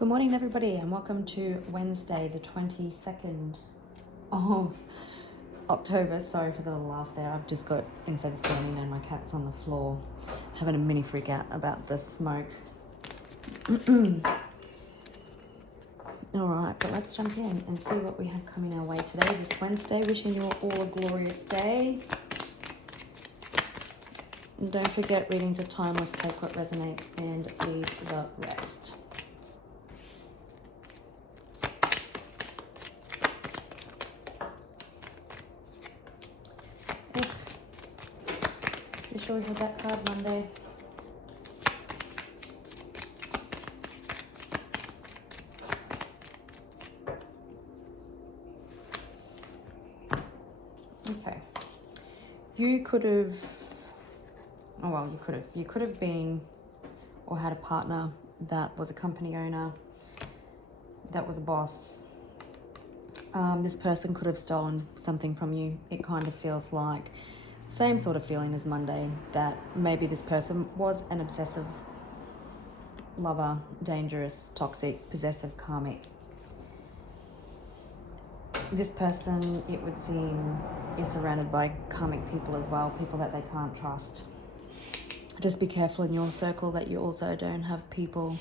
Good morning, everybody, and welcome to Wednesday, the 22nd of October. Sorry for the little laugh there. I've just got incense burning and my cat's on the floor having a mini freak out about the smoke. All right, but let's jump in and see what we have coming our way today, this Wednesday. Wishing you all a glorious day. And don't forget, readings are timeless. Take what resonates and leave the rest. You sure we had that card Monday? Okay. You could have been or had a partner that was a company owner, that was a boss. This person could have stolen something from you. It kind of feels like same sort of feeling as Monday, that maybe this person was an obsessive lover, dangerous, toxic, possessive, karmic. This person, it would seem, is surrounded by karmic people as well, people that they can't trust. Just be careful in your circle that you also don't have people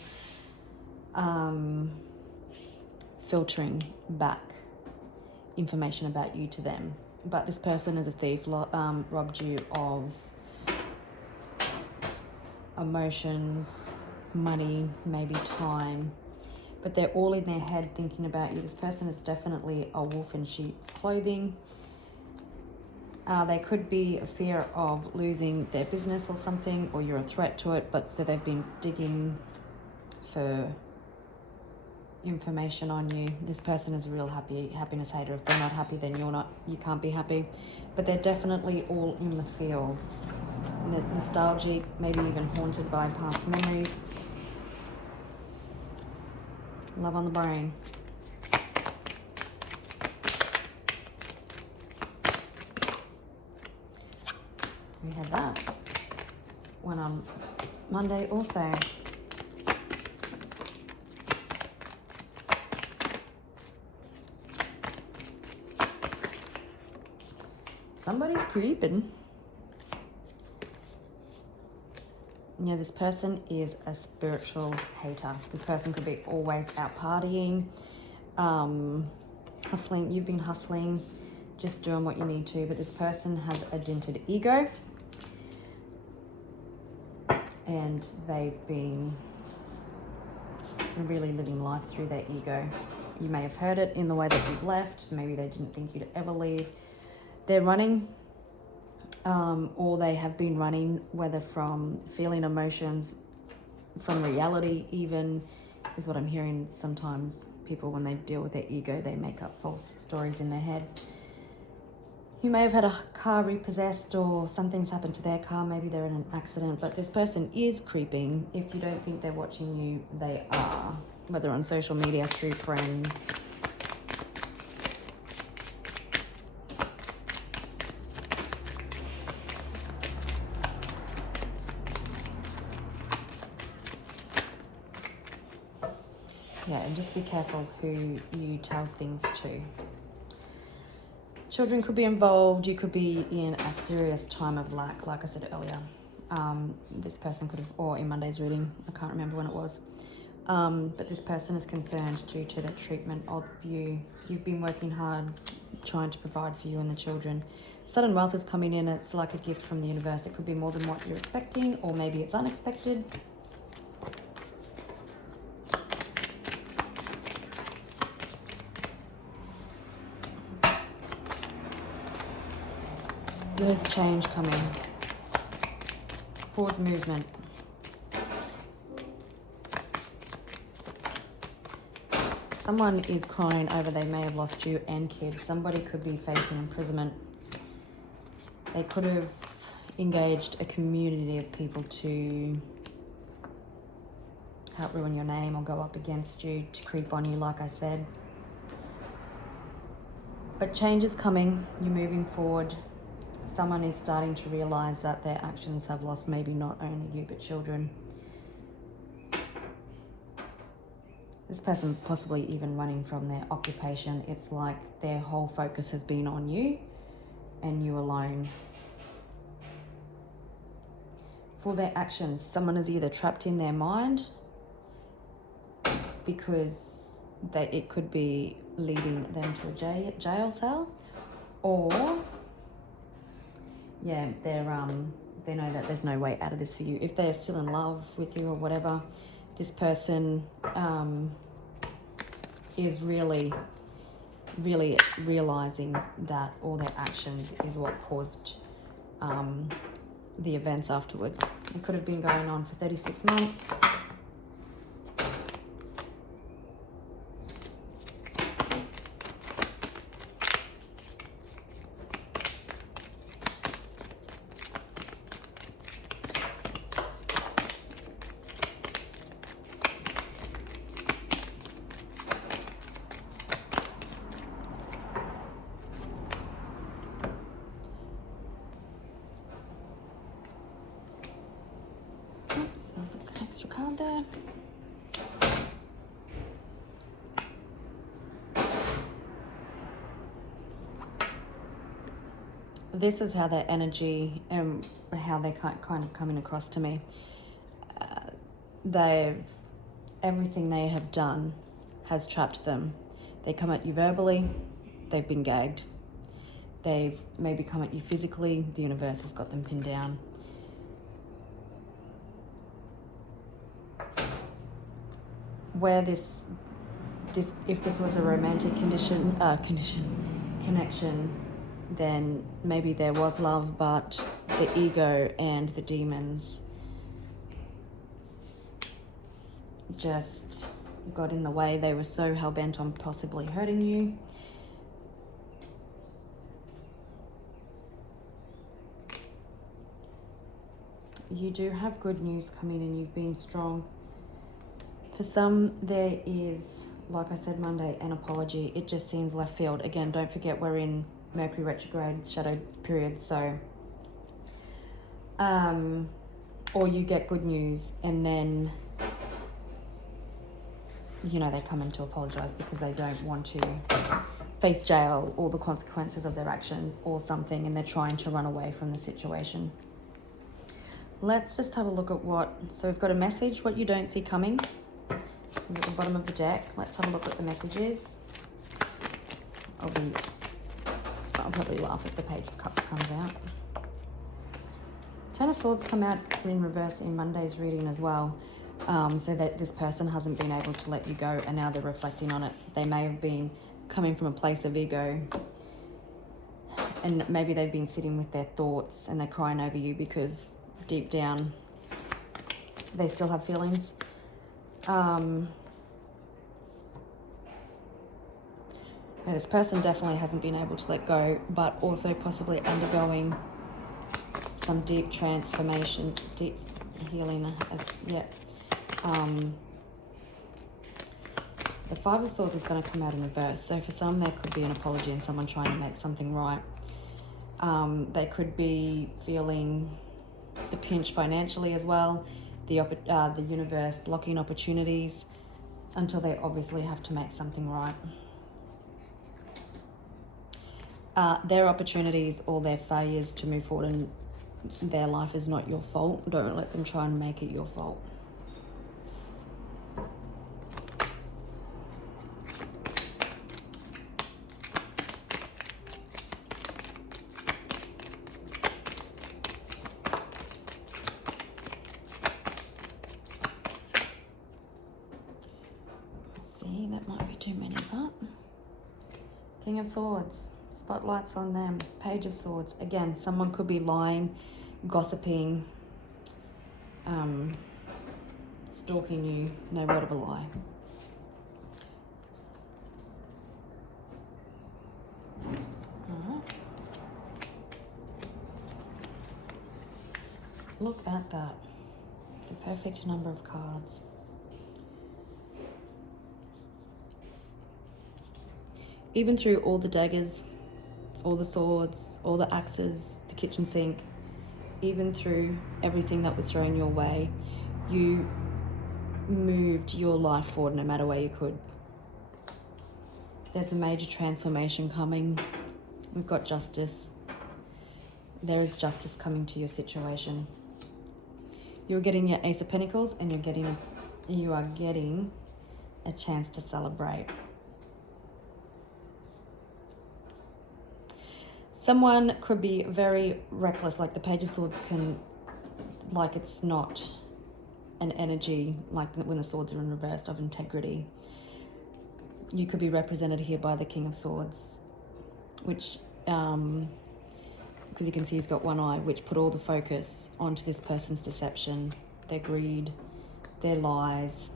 filtering back information about you to them. But this person is a thief, robbed you of emotions, money, maybe time. But they're all in their head thinking about you. This person is definitely a wolf in sheep's clothing. They could be a fear of losing their business or something, or you're a threat to it, but so they've been digging for information on you. This person is a real happiness hater. If they're not happy, then you can't be happy. But they're definitely all in the feels. Nostalgic, maybe even haunted by past memories. Love on the brain. We had that one on Monday also. Somebody's creeping. Yeah, this person is a spiritual hater. This person could be always out partying, hustling. You've been hustling, just doing what you need to, but this person has a dented ego and they've been really living life through their ego. You may have heard it in the way that you've left. Maybe they didn't think you'd ever leave. They're running, or they have been running, whether from feeling emotions, from reality even, is what I'm hearing. Sometimes people, when they deal with their ego, they make up false stories in their head. You may have had a car repossessed or something's happened to their car. Maybe they're in an accident, but this person is creeping. If you don't think they're watching you, they are, whether on social media, through friends. Yeah, and just be careful who you tell things to. Children could be involved. You could be in a serious time of lack, like I said earlier. This person could have, or in Monday's reading, I can't remember when it was. But this person is concerned due to the treatment of you. You've been working hard, trying to provide for you and the children. Sudden wealth is coming in. It's like a gift from the universe. It could be more than what you're expecting, or maybe it's unexpected. There's change coming. Forward movement. Someone is crying over they may have lost you and kids. Somebody could be facing imprisonment. They could have engaged a community of people to help ruin your name or go up against you, to creep on you, like I said. But change is coming. You're moving forward. Someone is starting to realize that their actions have lost maybe not only you but children. This person possibly even running from their occupation. It's like their whole focus has been on you and you alone. For their actions, someone is either trapped in their mind because it could be leading them to a jail cell, or yeah, they know that there's no way out of this for you. If they're still in love with you or whatever, this person is really realizing that all their actions is what caused the events afterwards. It could have been going on for 36 months. Oops, there's an extra card there. This is how their energy and how they're kind of coming across to me. Everything they have done has trapped them. They come at you verbally, they've been gagged. They've maybe come at you physically, the universe has got them pinned down. Where if this was a romantic connection, then maybe there was love, but the ego and the demons just got in the way. They were so hell-bent on possibly hurting you. You do have good news coming in. You've been strong. For some, there is, like I said Monday, an apology. It just seems left field. Again, don't forget we're in Mercury retrograde, shadow period, so or you get good news and then they come in to apologize because they don't want to face jail or the consequences of their actions or something, and they're trying to run away from the situation. Let's just have a look at so we've got a message, what you don't see coming, is at the bottom of the deck. Let's have a look at the messages. I'll probably laugh if the Page of Cups comes out. Ten of Swords come out in reverse in Monday's reading as well. So that this person hasn't been able to let you go and now they're reflecting on it. They may have been coming from a place of ego and maybe they've been sitting with their thoughts and they're crying over you because deep down they still have feelings. This person definitely hasn't been able to let go, but also possibly undergoing some deep transformations, deep healing. The Five of Swords is going to come out in reverse. So for some, there could be an apology and someone trying to make something right. They could be feeling the pinch financially as well. The universe blocking opportunities until they obviously have to make something right. Their opportunities or their failures to move forward in their life is not your fault. Don't let them try and make it your fault. See, that might be too many, but King of Swords. Spotlights on them. Page of Swords. Again, someone could be lying, gossiping, stalking you. No word of a lie. Alright. Look at that. The perfect number of cards. Even through all the daggers, all the swords, all the axes, the kitchen sink, even through everything that was thrown your way, you moved your life forward no matter where you could. There's a major transformation coming. We've got justice. There is justice coming to your situation. You're getting your Ace of Pentacles, and you are getting a chance to celebrate. Someone could be very reckless, like the Page of Swords like it's not an energy, like when the swords are in reverse, of integrity. You could be represented here by the King of Swords, which, because you can see he's got one eye, which put all the focus onto this person's deception, their greed, their lies.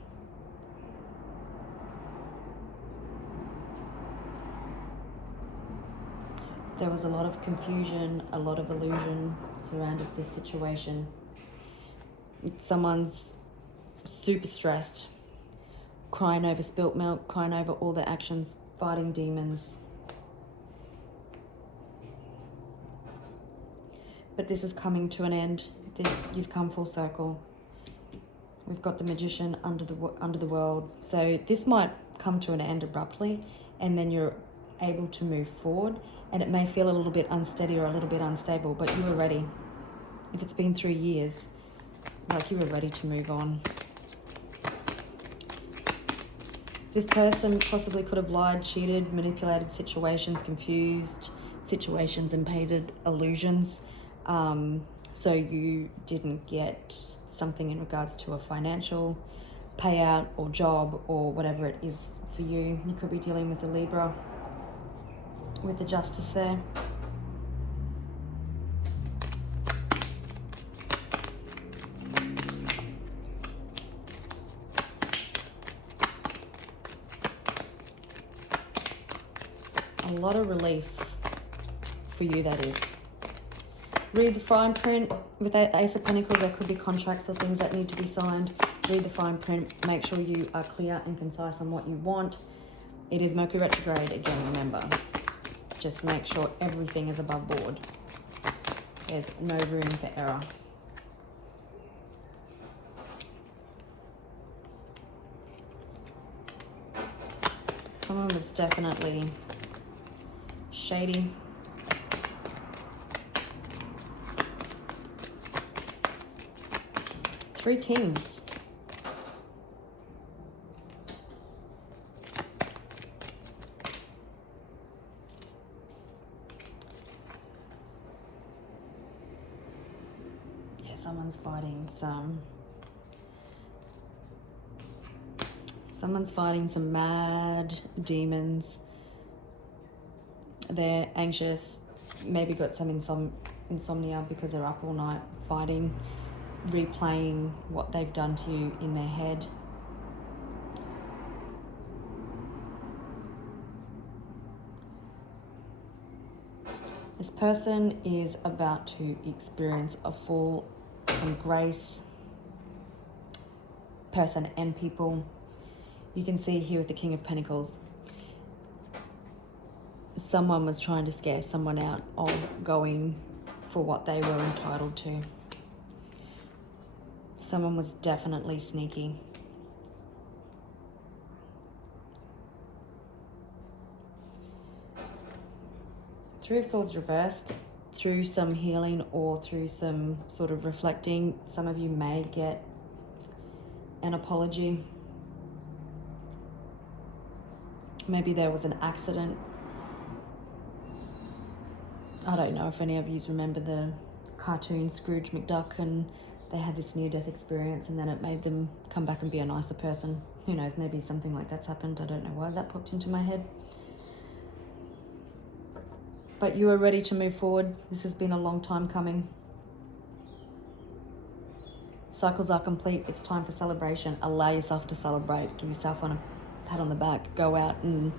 There was a lot of confusion, a lot of illusion surrounded this situation. Someone's super stressed, crying over spilt milk, crying over all their actions, fighting demons. But this is coming to an end. You've come full circle. We've got the Magician under the world. So this might come to an end abruptly, and then you're able to move forward, and it may feel a little bit unsteady or a little bit unstable, but you were ready. If it's been 3 years, like, you were ready to move on. This person possibly could have lied, cheated, manipulated situations, confused situations, and painted illusions. So you didn't get something in regards to a financial payout or job or whatever it is for you. You could be dealing with a Libra with the Justice there. A lot of relief for you, that is. Read the fine print. With that Ace of Pentacles, there could be contracts or things that need to be signed. Read the fine print. Make sure you are clear and concise on what you want. It is Mercury retrograde, again, remember. Just make sure everything is above board. There's no room for error. Someone was definitely shady. Three Kings. Yeah, someone's fighting some mad demons. They're anxious, maybe got some insomnia because they're up all night fighting, replaying what they've done to you in their head. This person is about to experience a fall from grace, person and people. You can see here with the King of Pentacles, someone was trying to scare someone out of going for what they were entitled to. Someone was definitely sneaky. Three of Swords reversed. Through some healing or through some sort of reflecting, some of you may get an apology. Maybe there was an accident. I don't know if any of you remember the cartoon Scrooge McDuck, and they had this near-death experience and then it made them come back and be a nicer person. Who knows, maybe something like that's happened. I don't know why that popped into my head. But you are ready to move forward. This has been a long time coming. Cycles are complete. It's time for celebration. Allow yourself to celebrate. Give yourself a pat on the back. Go out and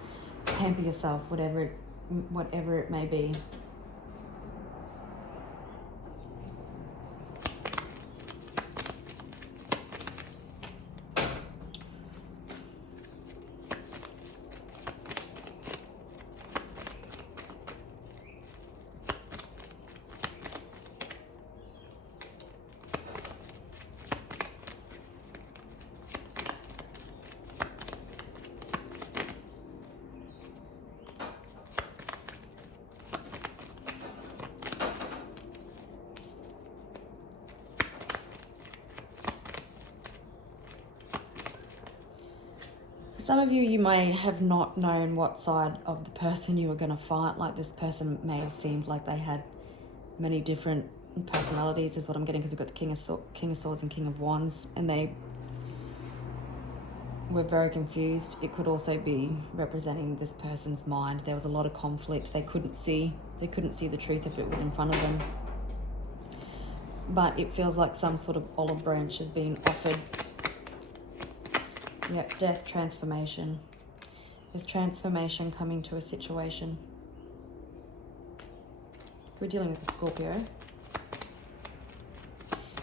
pamper yourself, whatever it may be. Some of you may have not known what side of the person you were going to fight. Like this person may have seemed like they had many different personalities is what I'm getting, because we've got the King of Swords and King of Wands, and they were very confused. It could also be representing this person's mind. There was a lot of conflict. They couldn't see the truth if it was in front of them. But it feels like some sort of olive branch is being offered. Yep, death, transformation. There's transformation coming to a situation. We're dealing with a Scorpio.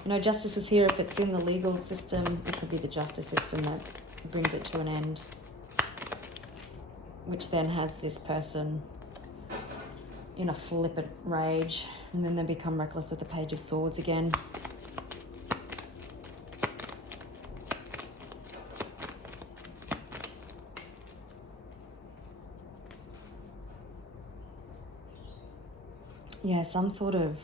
You know, justice is here. If it's in the legal system, it could be the justice system that brings it to an end, which then has this person in a flippant rage, and then they become reckless with the Page of Swords again. Yeah, some sort of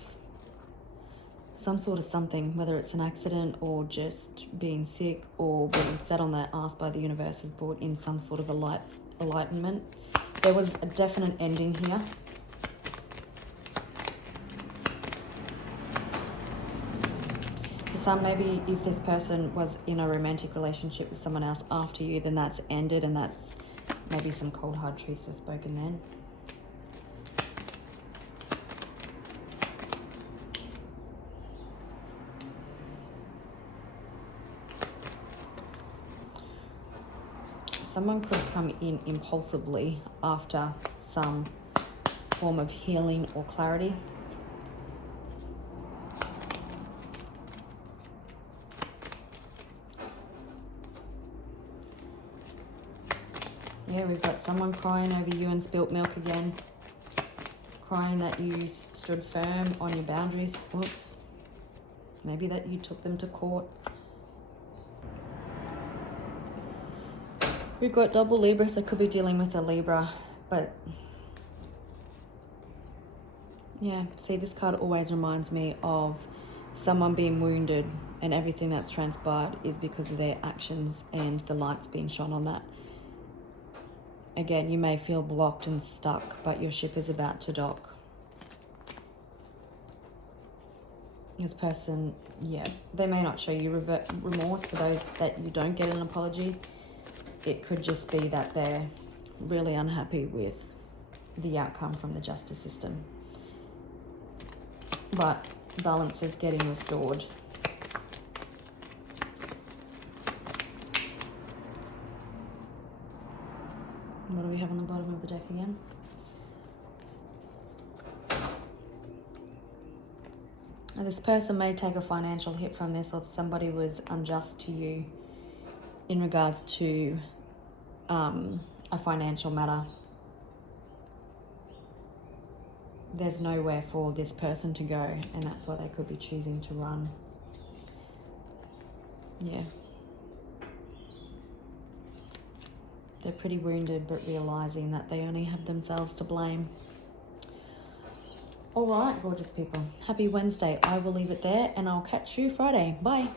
something, whether it's an accident or just being sick or being set on their ass by the universe, has brought in some sort of enlightenment. There was a definite ending here. For some, maybe if this person was in a romantic relationship with someone else after you, then that's ended, and that's maybe some cold hard truths were spoken then. Someone could come in impulsively after some form of healing or clarity. Yeah, we've got someone crying over you and spilt milk again. Crying that you stood firm on your boundaries. Oops. Maybe that you took them to court. We've got double Libra, so could be dealing with a Libra, but yeah, see, this card always reminds me of someone being wounded, and everything that's transpired is because of their actions and the light's being shone on that. Again, you may feel blocked and stuck, but your ship is about to dock. This person, yeah, they may not show you remorse. For those that you don't get an apology, it could just be that they're really unhappy with the outcome from the justice system. But balance is getting restored. What do we have on the bottom of the deck again? Now, this person may take a financial hit from this, or somebody was unjust to you in regards to a financial matter. There's nowhere for this person to go, and that's why they could be choosing to run. Yeah. They're pretty wounded, but realizing that they only have themselves to blame. All right, gorgeous people. Happy Wednesday. I will leave it there, and I'll catch you Friday. Bye.